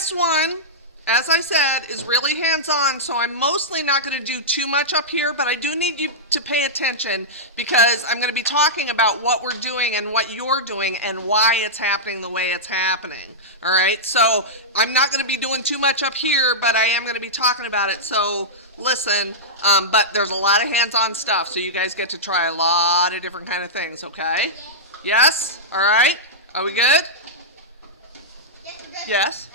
this one, as I said, is really hands-on, so I'm mostly not going to do too much up here, but I do need you to pay attention because I'm going to be talking about what we're doing and what you're doing and why it's happening the way it's happening. All right, so I'm not going to be doing too much up here, but I am going to be talking about it, so listen. But there's a lot of hands-on stuff, so you guys get to try a lot of different kind of things, okay? Yes? All right? Are we good? Yes?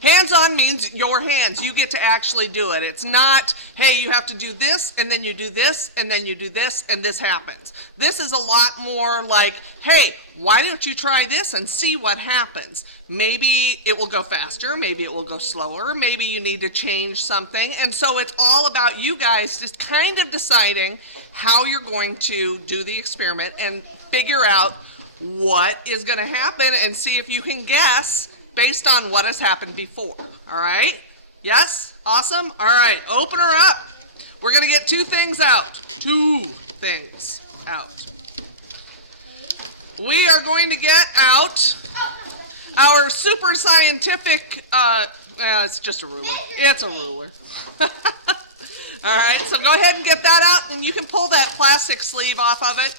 Hands-on means your hands. You get to actually do it. It's not, hey, you have to do this, and then you do this, and then you do this, and this happens. This is a lot more like, hey, why don't you try this and see what happens? Maybe it will go faster, maybe it will go slower, maybe you need to change something. And so it's all about you guys just kind of deciding how you're going to do the experiment and figure out what is going to happen and see if you can guess based on what has happened before. All right? Yes? Awesome? All right, open her up. We're going to get two things out. Two things out. We are going to get out our super scientific, it's just a ruler. It's a ruler. All right, so go ahead and get that out, and you can pull that plastic sleeve off of it.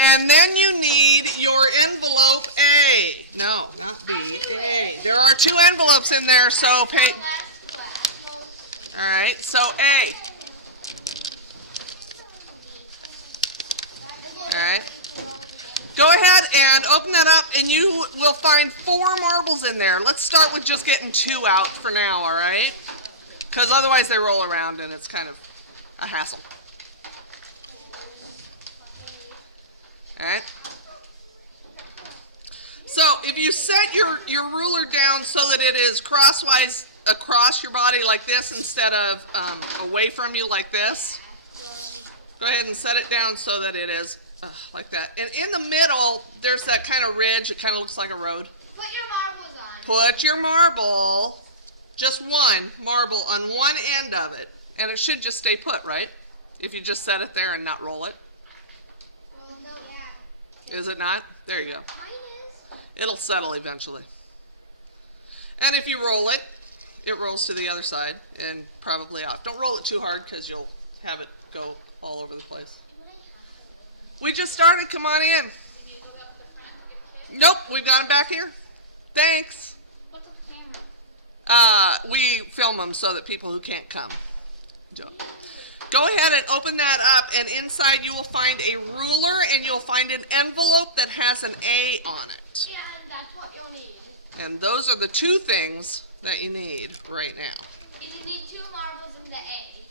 And then you need your envelope A. No, not B. A. There are two envelopes in there, so pay. All right, so A. All right. Go ahead and open that up, and you will find 4 marbles in there. Let's start with just getting 2 out for now, all right? Because otherwise they roll around, and it's kind of a hassle. All right. So if you set your ruler down so that it is crosswise across your body like this instead of away from you like this, go ahead and set it down so that it is like that. And in the middle, there's that kind of ridge. It kind of looks like a road. Put your marbles on. Put your marble, just one marble on one end of it. And it should just stay put, right? If you just set it there and not roll it. Is it not? There you go. It'll settle eventually. And if you roll it, it rolls to the other side and probably off. Don't roll it too hard because you'll have it go all over the place. We just started. Come on in. Nope, we've got him back here. Thanks. What's with the camera? We film them so that people who can't come do it. Go ahead and open that up, and inside you will find a ruler, and you'll find an envelope that has an A on it. Yeah, that's what you'll need. And those are the 2 things that you need right now. You need 2 marbles in the A.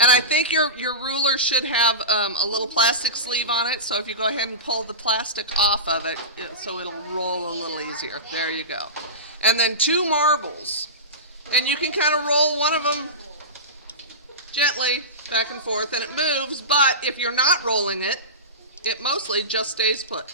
And I think your ruler should have a little plastic sleeve on it, so if you go ahead and pull the plastic off of it, so it'll roll a little easier. There you go. And then 2 marbles. And you can kind of roll one of them gently back and forth, and it moves, but if you're not rolling it, it mostly just stays put.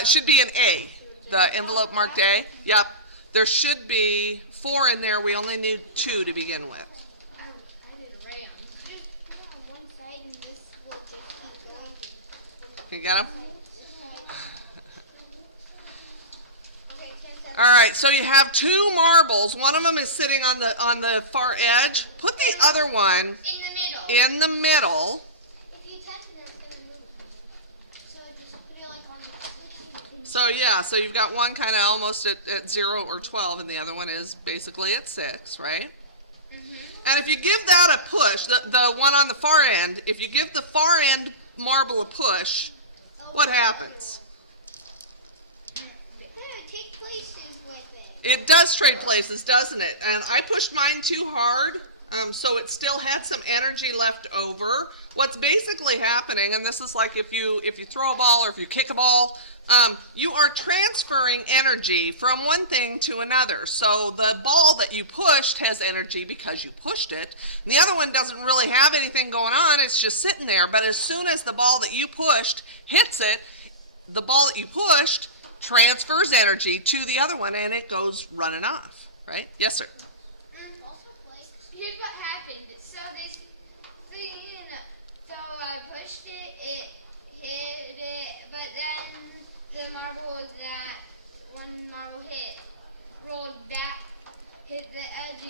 It should be an A, the envelope marked A. Yep, there should be 4 in there. We only need 2 to begin with. I did a ram. Just put it on one side and this will keep going. Can you get them? All right, so you have 2 marbles. One of them is sitting on the far edge. Put the other one In the middle. If you touch it, it's going to move. So just put it like on the... So yeah, so you've got one kind of almost at 0 or 12, and the other one is basically at 6, right? And if you give that a push, the one on the far end, if you give the far end marble a push, what happens? Take places with it. It does trade places, doesn't it? And I pushed mine too hard, so it still had some energy left over. What's basically happening, and this is like if you throw a ball or if you kick a ball, you are transferring energy from one thing to another. So the ball that you pushed has energy because you pushed it, and the other one doesn't really have anything going on. It's just sitting there. But as soon as the ball that you pushed hits it, the ball that you pushed transfers energy to the other one, and it goes running off, right? Yes, sir. here's what happened. So this thing, so I pushed it, it hit it, but then the marble that one marble hit rolled back, hit the edge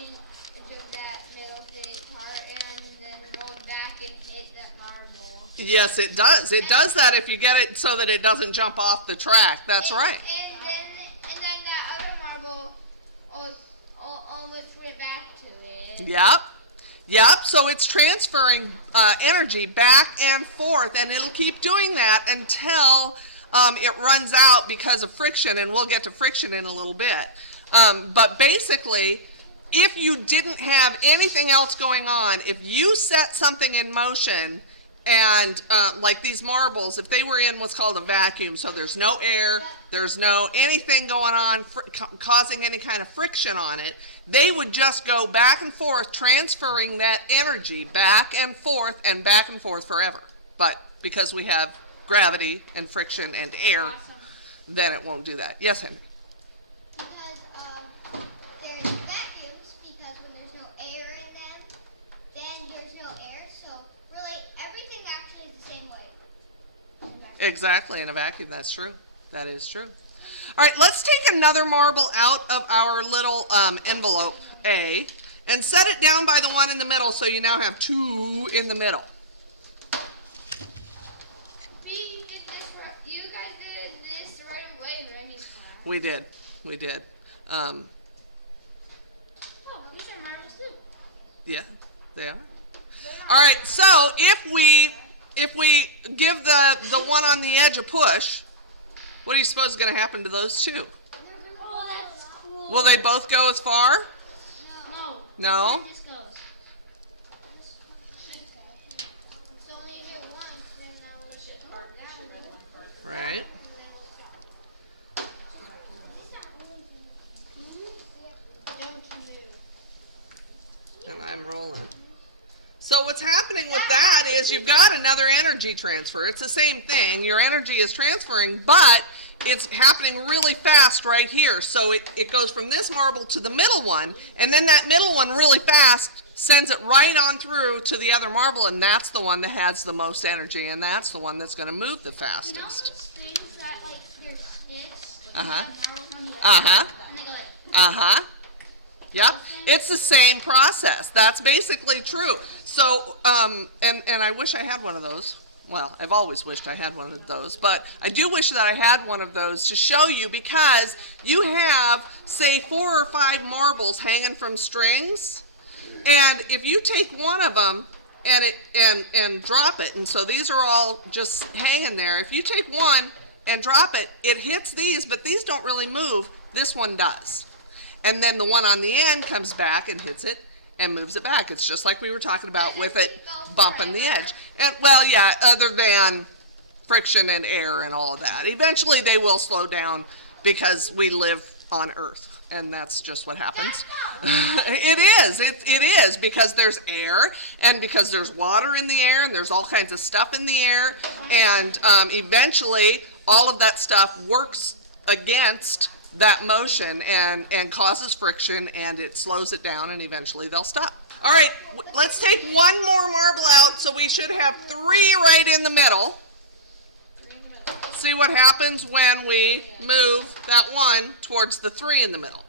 of that middle big part, and then rolled back and hit that marble. Yes, it does. It does that if you get it so that it doesn't jump off the track. That's right. And then that other marble almost went back to it. Yep. Yep. So it's transferring energy back and forth, and it'll keep doing that until it runs out because of friction, and we'll get to friction in a little bit. But basically, if you didn't have anything else going on, if you set something in motion, and like these marbles, if they were in what's called a vacuum, so there's no air, there's no anything going on causing any kind of friction on it, they would just go back and forth, transferring that energy back and forth forever. But because we have gravity and friction and air, then it won't do that. Yes, Henry? Because there's vacuums, because when there's no air in them, then there's no air. So really, everything actually is the same way. Exactly, in a vacuum, that's true. That is true. All right, let's take another marble out of our little envelope A and set it down by the one in the middle, so you now have two in the middle. You guys did this right away, Remy's class. We did. We did. Oh, these are marbles too. Yeah, they are. All right, so if we give the one on the edge a push, what do you suppose is going to happen to those two? Oh, that's cool. Will they both go as far? No. No? One just goes. So when you get one, then push it hard. Right. And I'm rolling. So what's happening with that is you've got another energy transfer. It's the same thing. Your energy is transferring, but it's happening really fast right here. So it goes from this marble to the middle one, and then that middle one really fast sends it right on through to the other marble, and that's the one that has the most energy, and that's the one that's going to move the You know fastest. those things that like they're sticks? Like Uh-huh. you have marbles on the Uh-huh. end, and they go like, Uh-huh. Yep, it's the same process. That's basically true. So, and I wish I had one of those. Well, I've always wished I had one of those, but I do wish that I had one of those to show you, because you have, say, 4 or 5 marbles hanging from strings, and if you take one of them and drop it, and so these are all just hanging there. If you take one and drop it, it hits these, but these don't really move. This one does. And then the one on the end comes back and hits it and moves it back. It's just like we were talking about with it bumping the edge. And well, yeah, other than friction and air and all of that. Eventually they will slow down because we live on Earth, and that's just what happens. It is because there's air, and because there's water in the air, and there's all kinds of stuff in the air, and eventually all of that stuff works against that motion and causes friction, and it slows it down, and eventually they'll stop. All right, let's take one more marble out, so we should have 3 right in the middle. See what happens when we move that one towards the 3 in the middle.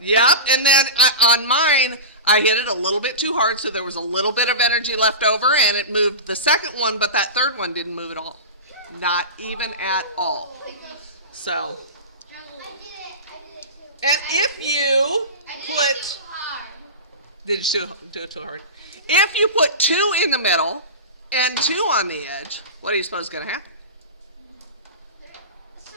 Yep, and then on mine, I hit it a little bit too hard, so there was a little bit of energy left over, and it moved the second one, but that third one didn't move at all. Not even at all. So, I did it too. and if you I did it put, too hard. did you do it too hard? If you put 2 in the middle and 2 on the edge, what do you suppose is going to happen? So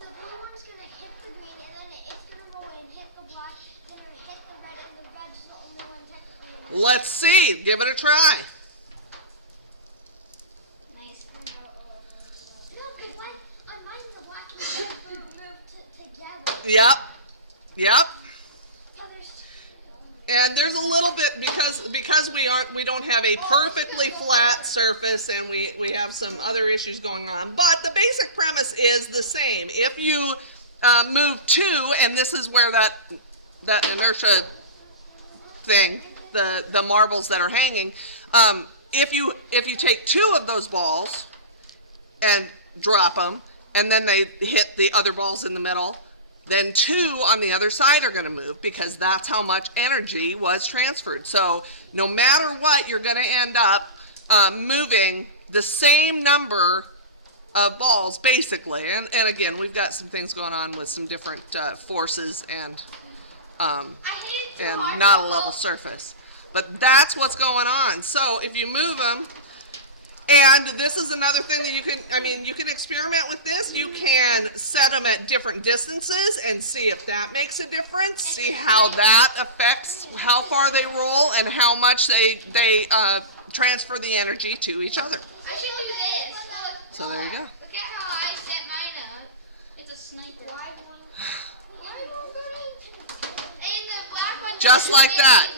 the blue one's gonna hit the green, and then it's gonna roll and hit the black, then it'll hit the red, and the red's the only one technically. Let's see. Give it a try. Nice. No, because like on mine the black and the red moved together. Yep. Yep. Yeah, there's And there's a little bit, because we don't have a perfectly flat surface, and we have some other issues going on, but the basic premise is the same. If you move 2, and this is where that inertia thing, the marbles that are hanging, if you take 2 of those balls and drop them, and then they hit the other balls in the middle, then 2 on the other side are going to move, because that's how much energy was transferred. So no matter what, you're going to end up moving the same number of balls, basically. And again, we've got some things going on with some different forces and I hit it so hard. not a level surface. But that's what's going on. So if you move them, and this is another thing that you can experiment with this. You can set them at different distances and see if that makes a difference. See how that affects how far they roll and how much they transfer the energy to each other. I show you this. Look. So there you go. Look at how I set mine up. It's a sniper. And the black one. Just like that.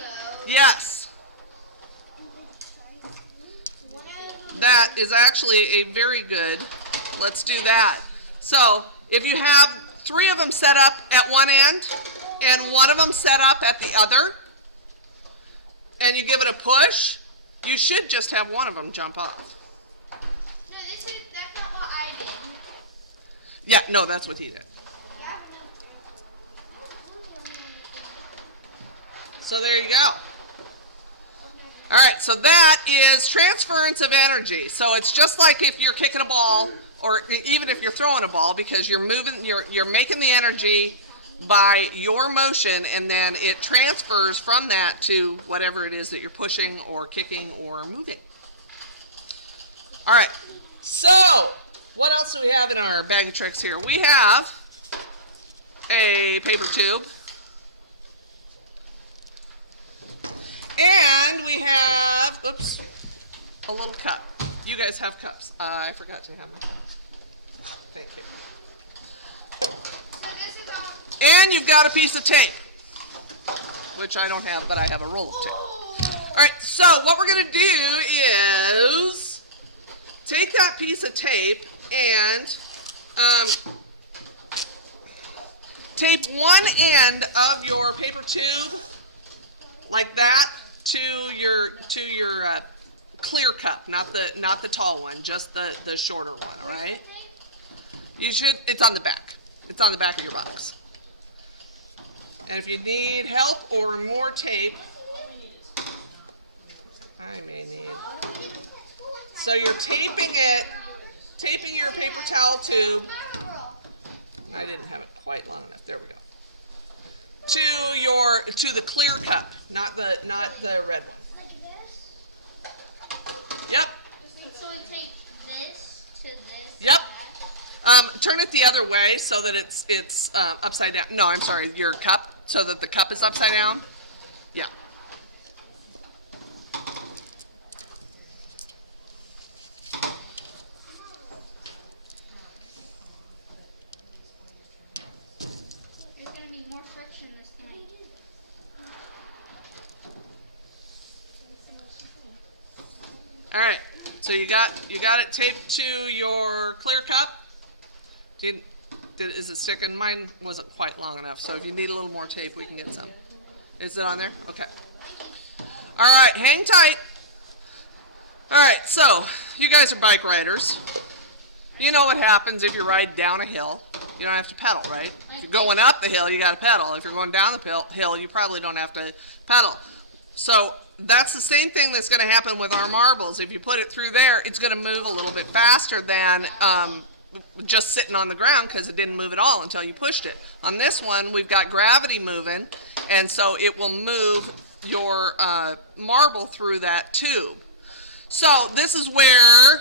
Yes. That is actually a very good, let's do that. So if you have 3 of them set up at one end and 1 of them set up at the other, and you give it a push, you should just have 1 of them jump off. No, that's not what I did. Yeah, no, that's what he did. So there you go. All right, so that is transference of energy. So it's just like if you're kicking a ball, or even if you're throwing a ball, because you're moving, you're making the energy by your motion, and then it transfers from that to whatever it is that you're pushing or kicking or moving. All right, so what else do we have in our bag of tricks here? We have a paper tube. And we have, oops, a little cup. You guys have cups. I forgot to have my cup. Thank you. So this is all. And you've got a piece of tape, which I don't have, but I have a roll of tape. All right, so what we're going to do is take that piece of tape and tape one end of your paper tube like that to your clear cup, not the tall one, just the shorter one. All right. You should. It's on the back. It's on the back of your box. And if you need help or more tape, I may need. So you're taping your paper towel tube. I didn't have it quite long enough. There we go. To the clear cup, not the red one. Like this? Yep. So we take this to this. Yep. Turn it the other way so that it's upside down. No, I'm sorry, your cup, so that the cup is upside down. Yeah. There's gonna be more friction this time. All right. So you got it taped to your clear cup. Is it sticking? Mine wasn't quite long enough, so if you need a little more tape, we can get some. Is it on there? Okay. All right, hang tight. All right, so you guys are bike riders. You know what happens if you ride down a hill. You don't have to pedal, right? If you're going up the hill, you got to pedal. If you're going down the hill, you probably don't have to pedal. So that's the same thing that's going to happen with our marbles. If you put it through there, it's going to move a little bit faster than just sitting on the ground, because it didn't move at all until you pushed it. On this one, we've got gravity moving, and so it will move your marble through that tube. So this is where,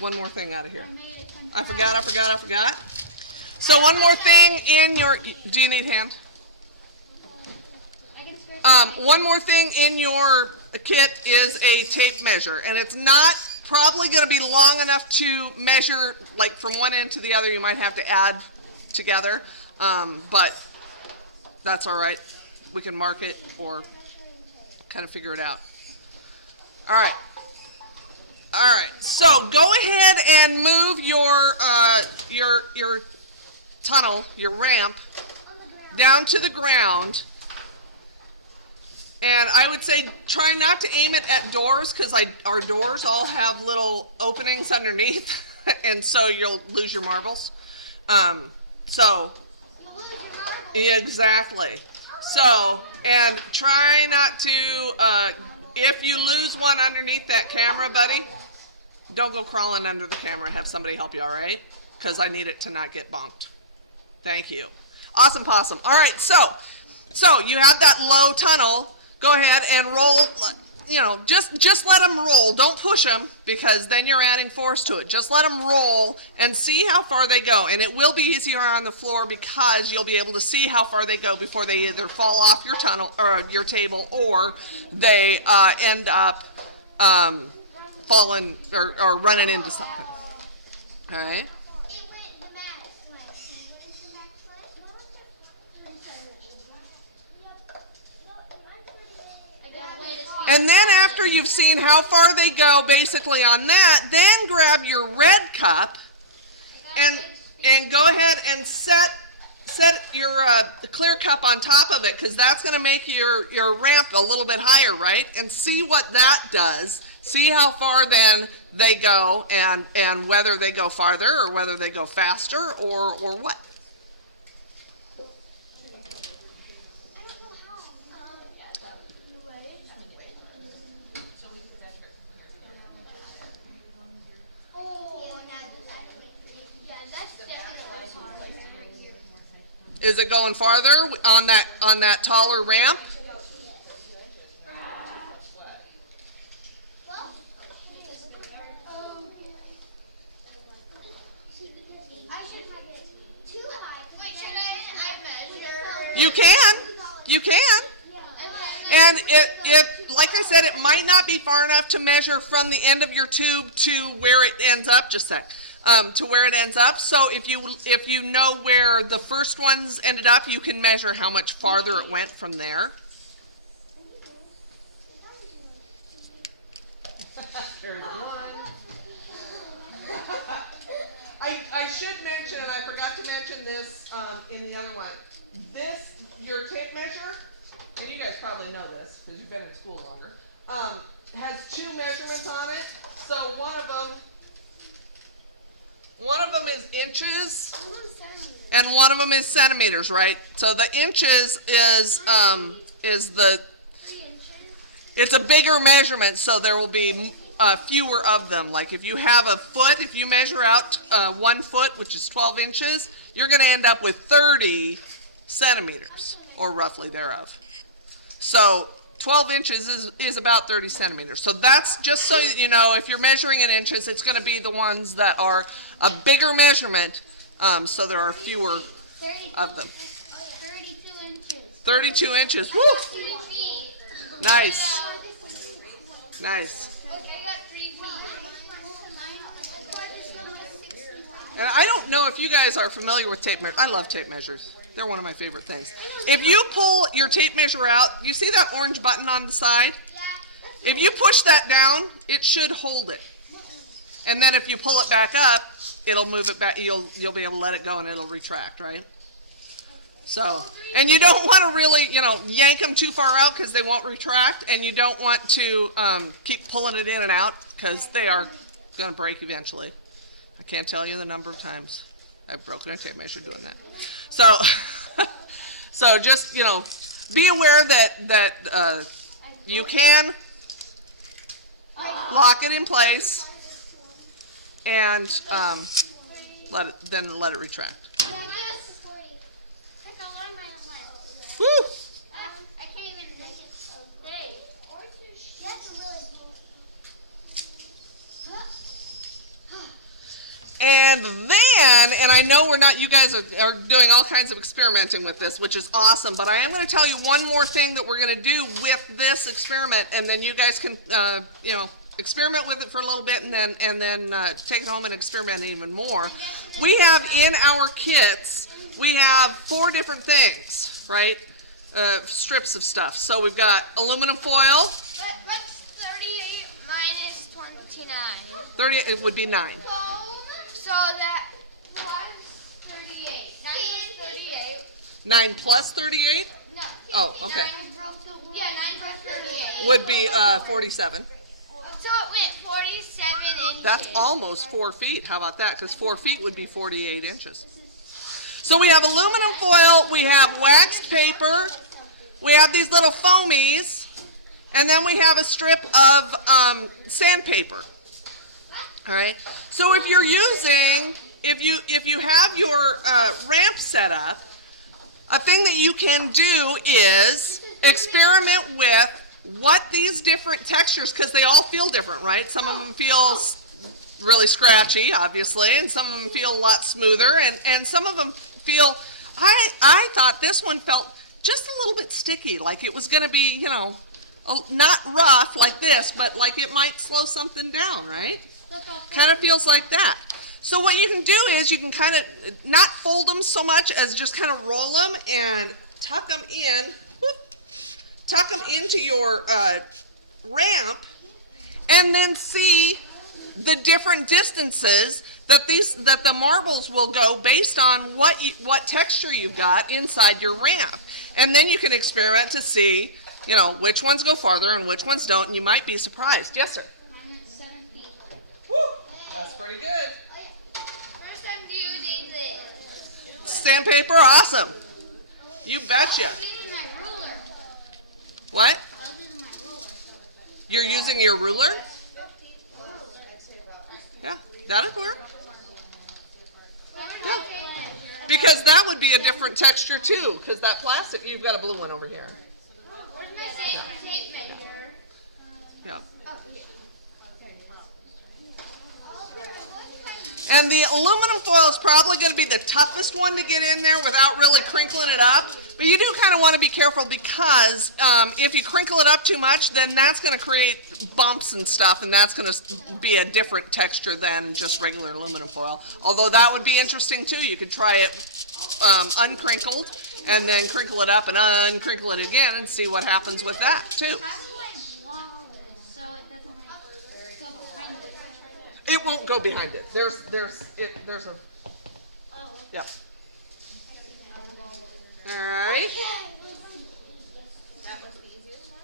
one more thing out of here. I forgot. So one more thing in your, do you need hand? I can start. One more thing in your kit is a tape measure, and it's not probably going to be long enough to measure, like from one end to the other. You might have to add together, but that's all right. We can mark it or kind of figure it out. All right. So go ahead and move your your tunnel, your ramp, On the ground. down to the ground. And I would say try not to aim it at doors, because our doors all have little openings underneath, and so you'll lose your marbles. So, You'll lose your marbles. exactly. So, and try not to, if you lose one underneath that camera, buddy, don't go crawling under the camera. Have somebody help you, all right? Because I need it to not get bonked. Thank you. Awesome possum. All right, so you have that low tunnel. Go ahead and roll, just let them roll. Don't push them, because then you're adding force to it. Just let them roll and see how far they go. And it will be easier on the floor, because you'll be able to see how far they go before they either fall off your tunnel or your table, or they end up falling or running into something. All right? It went the max length. What is the max length? And then after you've seen how far they go basically on that, then grab your red cup and go ahead and set your the clear cup on top of it, because that's going to make your ramp a little bit higher, right? And see what that does. See how far then they go, and whether they go farther or whether they go faster or what. Is it going farther on that taller ramp? I shouldn't make it too high. Wait, should I measure? You can. And it, like I said, it might not be far enough to measure from the end of your tube to where it ends up. Just a sec. To where it ends up. So if you know where the first ones ended up, you can measure how much farther it went from there. There's one. I should mention, and I forgot to mention this in the other one. This, your tape measure, and you guys probably know this because you've been in school longer, has two measurements on it. So one of them is inches, and one of them is centimeters, right? So the inches is the, 3 inches. it's a bigger measurement, so there will be fewer of them. Like if you have a foot, if you measure out 1 foot, which is 12 inches, you're going to end up with 30 centimeters, or roughly thereof. So 12 inches is about 30 centimeters. So that's just so you know, if you're measuring in inches, it's going to be the ones that are a bigger measurement, so there are fewer 32. of them. Oh, yeah. 32 inches. 32 inches, woo! 3 feet. Nice, nice. Look, I got 3 feet. And I don't know if you guys are familiar with tape measures. I love tape measures. They're one of my favorite things. If you pull your tape measure out, you see that orange button on the side? If you push that down, it should hold it. And then if you pull it back up, it'll move it back. You'll be able to let it go and it'll retract, right? So, and you don't want to really, yank them too far out because they won't retract, and you don't want to keep pulling it in and out because they are going to break eventually. I can't tell you the number of times I've broken a tape measure doing that. So, so just, be aware that you can lock it in place and let it retract. Woo! I can't even make it stay. And then, and I know you guys are doing all kinds of experimenting with this, which is awesome, but I am going to tell you one more thing that we're going to do with this experiment, and then you guys can, experiment with it for a little bit and then take it home and experiment even more. We have in our kits, we have 4 different things, right? Strips of stuff. So we've got aluminum foil. What's 38 minus 29? 30, it would be 9. So that was 9 plus 38 No. Oh, okay. 9 plus 38. would be 47. So it went 47 inches. That's almost 4 feet. How about that? Because 4 feet would be 48 inches. So we have aluminum foil, we have waxed paper, we have these little foamies, and then we have a strip of sandpaper. All right. So if you're using, if you have your ramp set up, a thing that you can do is experiment with what these different textures, because they all feel different, right? Some of them feel really scratchy, obviously, and some of them feel a lot smoother, and some of them feel, I thought this one felt just a little bit sticky, like it was going to be, not rough like this, but like it might slow something down, right? Kind of feels like that. So what you can do is you can kind of not fold them so much as just kind of roll them and tuck them in, tuck them into your ramp, and then see the different distances that the marbles will go based on what texture you've got inside your ramp. And then you can experiment to see, which ones go farther and which ones don't, and you might be surprised. Yes, sir? I'm at 7 feet. Woo, that's pretty good. First I'm using this. Sandpaper, awesome. You betcha. I'm using my ruler. What? I'm using my ruler. You're using your ruler? Yeah, that'd work. Because that would be a different texture too, because that plastic, you've got a blue one over here. Where's my tape measure? Yeah. Oh, here. And the aluminum foil is probably going to be the toughest one to get in there without really crinkling it up. But you do kind of want to be careful because if you crinkle it up too much, then that's going to create bumps and stuff, and that's going to be a different texture than just regular aluminum foil. Although that would be interesting too. You could try it uncrinkled and then crinkle it up and uncrinkle it again and see what happens with that too. It won't go behind it. There's a, yeah. All right. That was the easiest one?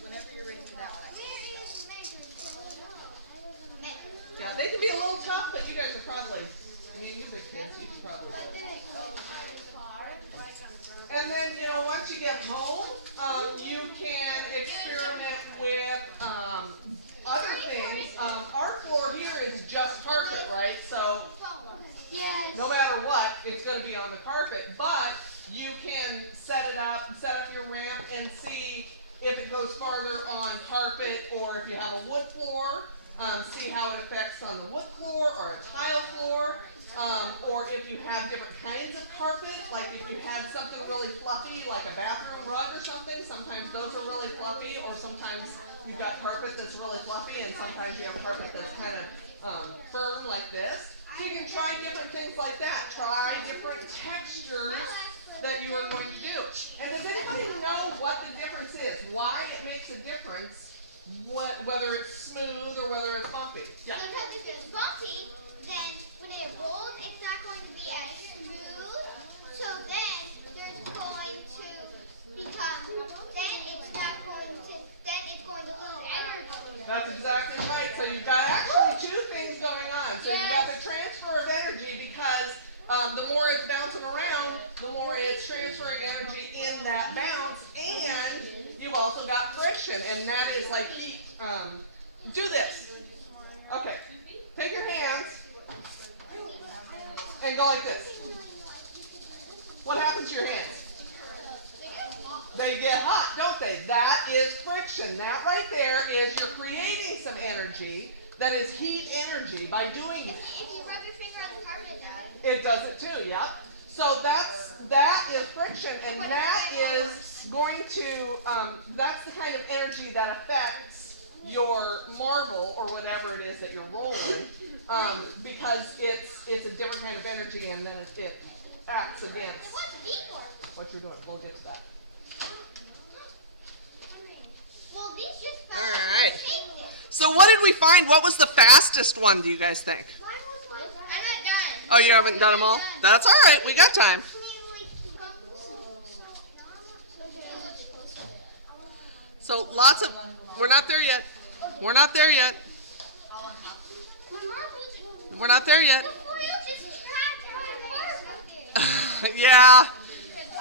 Whenever you're ready for that one, I Yeah, they can be a little tough, but you guys are probably, you big kids, you can probably do it. And then, once you get home, you can experiment with other things. Our floor here is just carpet, right? So Yes. no matter what, it's going to be on the carpet. But you can set up your ramp, and see if it goes farther on carpet, or if you have a wood floor, see how it affects on the wood floor or a tile floor. Or if you have different kinds of carpet, like if you had something really fluffy, like a bathroom rug or something, sometimes those are really fluffy, or sometimes you've got carpet that's really fluffy, and sometimes you have carpet that's kind of firm like this. So you can try different things like that. Try different textures that you are going to do. And does anybody know what the difference is? Why it makes a difference, whether it's smooth or whether it's bumpy? Yeah. Because if it's bumpy, then when it rolls, it's not going to be as smooth. So then there's going to become, then it's going to lose energy. That's exactly right. So you've got actually two things going on. So you've got the transfer of energy, because the more it's bouncing around, the more it's transferring energy in that bounce, and you've also got friction, and that is like heat. Do this. Okay. Take your hands and go like this. What happens to your hands? They get hot, don't they? That is friction. That right there is you're creating some energy that is heat energy by doing it. If you rub your finger on the carpet, It does it too, yep. So that is friction, and that is going to, that's the kind of energy that affects your marble or whatever it is that you're rolling, because it's a different kind of energy, and then it acts against what's B for? what you're doing. We'll get to that. Well, these just fell All out right. and shaped it. So what did we find? What was the fastest one, do you guys think? Mine was like I'm not done. Oh, you haven't done them all? That's all right. We got time. Can you like go so So lots of, we're not there yet. We're not there yet. my marbles. We're not there yet. The foil just trapped out there. Yeah.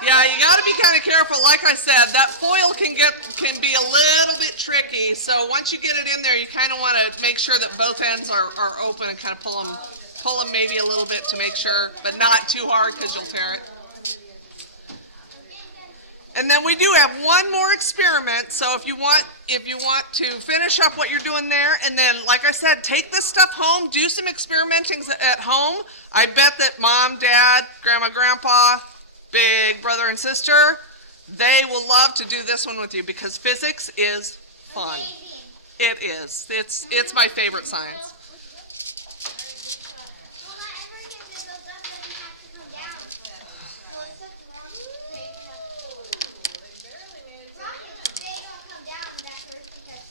Yeah, you got to be kind of careful. Like I said, that foil can be a little bit tricky. So once you get it in there, you kind of want to make sure that both ends are open and kind of pull them maybe a little bit to make sure, but not too hard because you'll tear it. And then we do have one more experiment. So if you want to finish up what you're doing there, and then like I said, take this stuff home, do some experimenting at home. I bet that mom, dad, grandma, grandpa, big brother and sister, they will love to do this one with you because physics is fun. Amazing. It is. It's my favorite science. Well, not everything that goes up doesn't have to come down. Well, except the rockets. Rockets, they don't come down that first because,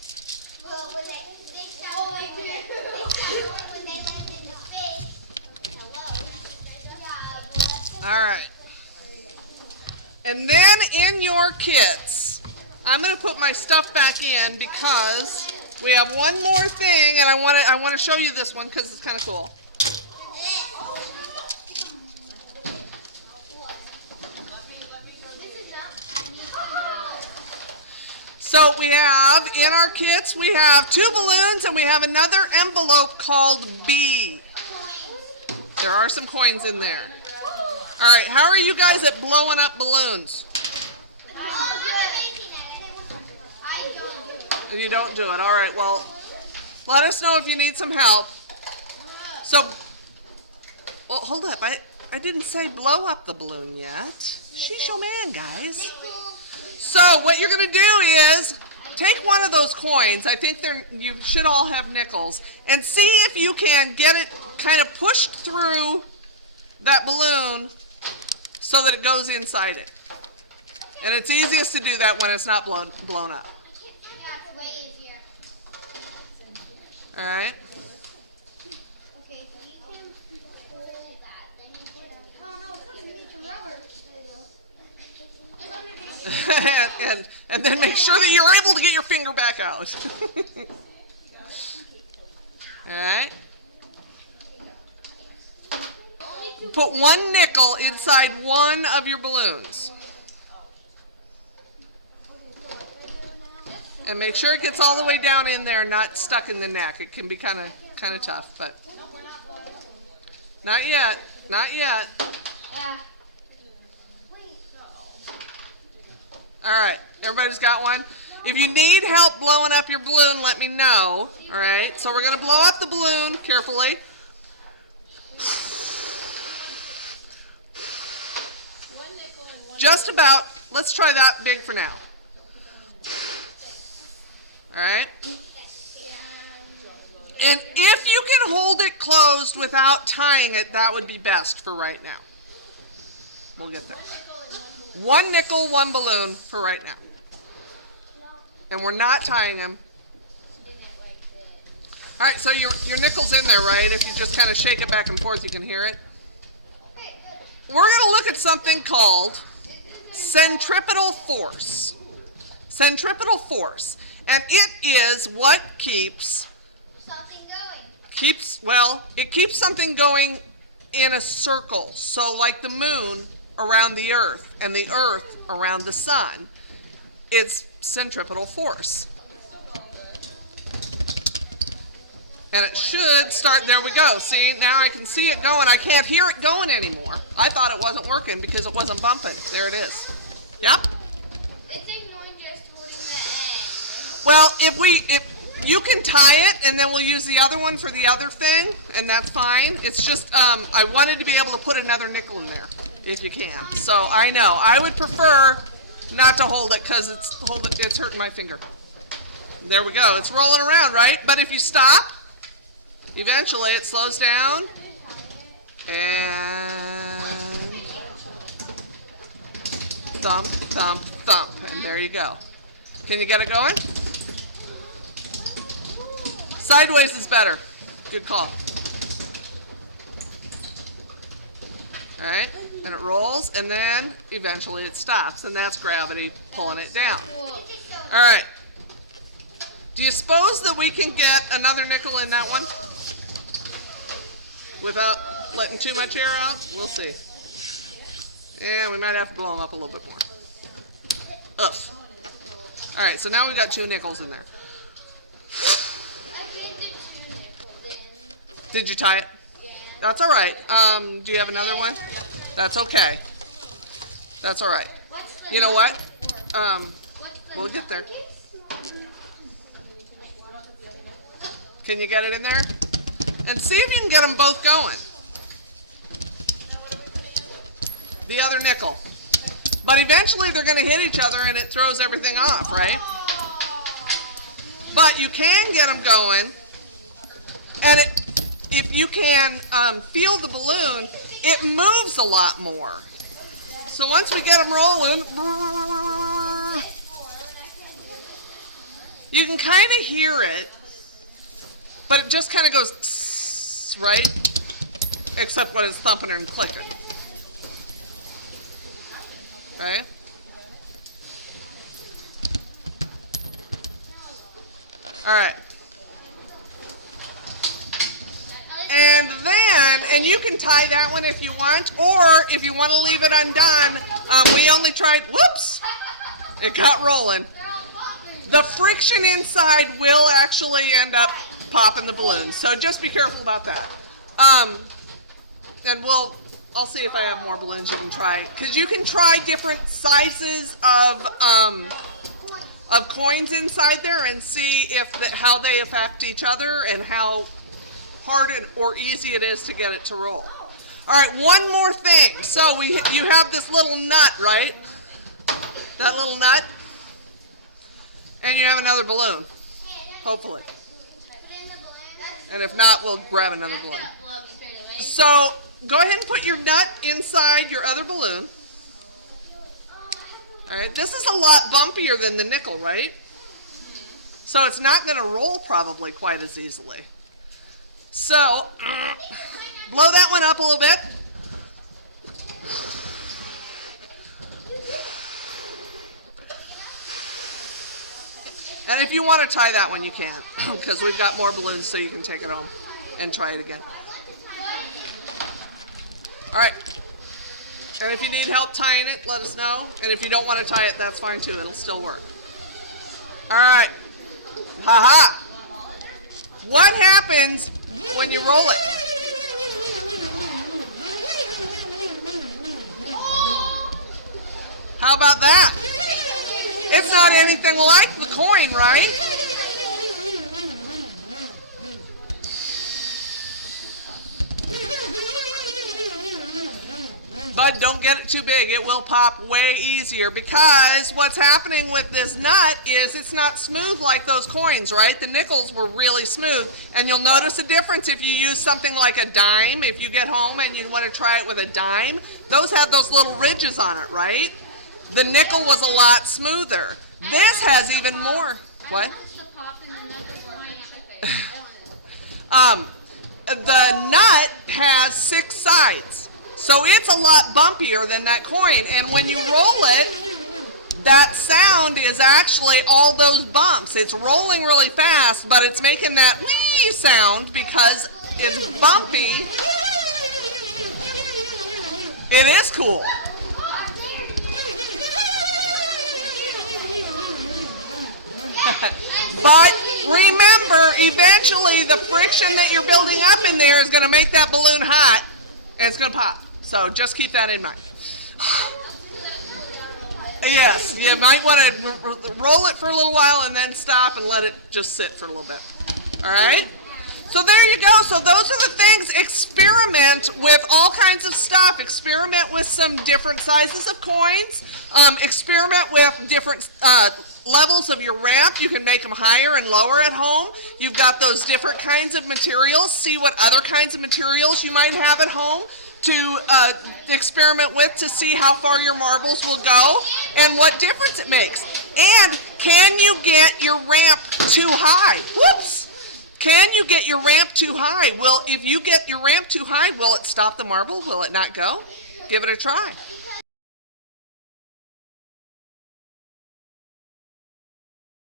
well, when they stop going, when they land into space. Hello. Yeah, well, that's All right. And then in your kits, I'm going to put my stuff back in because we have one more thing, and I want to show you this one because it's kind of cool. So we have in our kits, we have 2 balloons and we have another envelope called B. There are some coins in there. All right, how are you guys at blowing up balloons? You don't do it. All right, well, let us know if you need some help. So, well, hold up. I didn't say blow up the balloon yet. She's your man, guys. So what you're going to do is take one of those coins. I think you should all have nickels. And see if you can get it kind of pushed through that balloon so that it goes inside it. And it's easiest to do that when it's not blown up. Yeah, it's way easier. All right? Okay, so you can hold that. Then you can and then make sure that you're able to get your finger back out. All right? Put 1 nickel inside one of your balloons. And make sure it gets all the way down in there, not stuck in the neck. It can be kind of tough, but not yet. Not yet. All right, everybody's got one? If you need help blowing up your balloon, let me know. All right, so we're going to blow up the balloon carefully. Just about, let's try that big for now. All right? And if you can hold it closed without tying it, that would be best for right now. We'll get there. 1 nickel, 1 balloon for right now. And we're not tying them. All right, so your nickel's in there, right? If you just kind of shake it back and forth, you can hear it. We're going to look at something called centripetal force. Centripetal force. And it is what keeps something going. It keeps something going in a circle. So like the moon around the earth and the earth around the sun. It's centripetal force. And it should start, there we go. See, now I can see it going. I can't hear it going anymore. I thought it wasn't working because it wasn't bumping. There it is. Yep. It's ignoring just holding the end. Well, if you can tie it and then we'll use the other one for the other thing, and that's fine. It's just, I wanted to be able to put another nickel in there, if you can. So I know, I would prefer not to hold it because it's hurting my finger. There we go, it's rolling around, right? But if you stop, eventually it slows down, and thump, thump, thump, and there you go. Can you get it going? Sideways is better. Good call. All right, and it rolls, and then eventually it stops, and that's gravity pulling it down. All right. Do you suppose that we can get another nickel in that one without letting too much air out? We'll see. And we might have to blow them up a little bit more. Oof. All right, so now we've got 2 nickels in there. I can't do 2 nickels in. Did you tie it? Yeah. That's all right. Do you have another one? That's okay. That's all right. What's the You know what? What's the We'll get there. Okay. Can you get it in there? And see if you can get them both going. The other nickel. But eventually they're going to hit each other and it throws everything off, right? But you can get them going. And if you can feel the balloon, it moves a lot more. So once we get them rolling, you can kind of hear it, but it just kind of goes, tss, right? Except when it's thumping and clicking. Right? All right. And then, and you can tie that one if you want, or if you want to leave it undone, we only tried, whoops, it got rolling. The friction inside will actually end up popping the balloon, so just be careful about that. And I'll see if I have more balloons you can try, because you can try different sizes of coins inside there and see how they affect each other and how hard or easy it is to get it to roll. All right, one more thing. So you have this little nut, right? That little nut, and you have another balloon, hopefully. And if not, we'll grab another balloon. So go ahead and put your nut inside your other balloon. All right, this is a lot bumpier than the nickel, right? So it's not going to roll probably quite as easily. So blow that one up a little bit. And if you want to tie that one, you can, because we've got more balloons so you can take it home and try it again. All right. And if you need help tying it, let us know. And if you don't want to tie it, that's fine too. It'll still work. All right. Ha-ha. What happens when you roll it? How about that? It's not anything like the coin, right? But don't get it too big. It will pop way easier, because what's happening with this nut is it's not smooth like those coins, right? The nickels were really smooth, and you'll notice a difference if you use something like a dime. If you get home and you want to try it with a dime, those have those little ridges on it, right? The nickel was a lot smoother. This has even more. What? The nut has 6 sides. So it's a lot bumpier than that coin. And when you roll it, that sound is actually all those bumps. It's rolling really fast, but it's making that wee sound because it's bumpy. It is cool. But remember, eventually the friction that you're building up in there is going to make that balloon hot, and it's going to pop. So just keep that in mind. Yes, you might want to roll it for a little while and then stop and let it just sit for a little bit. All right? So there you go. So those are the things. Experiment with all kinds of stuff. Experiment with some different sizes of coins. Experiment with different levels of your ramp. You can make them higher and lower at home. You've got those different kinds of materials. See what other kinds of materials you might have at home to experiment with, to see how far your marbles will go and what difference it makes. And can you get your ramp too high? Whoops! Can you get your ramp too high? If you get your ramp too high, will it stop the marble? Will it not go? Give it a try.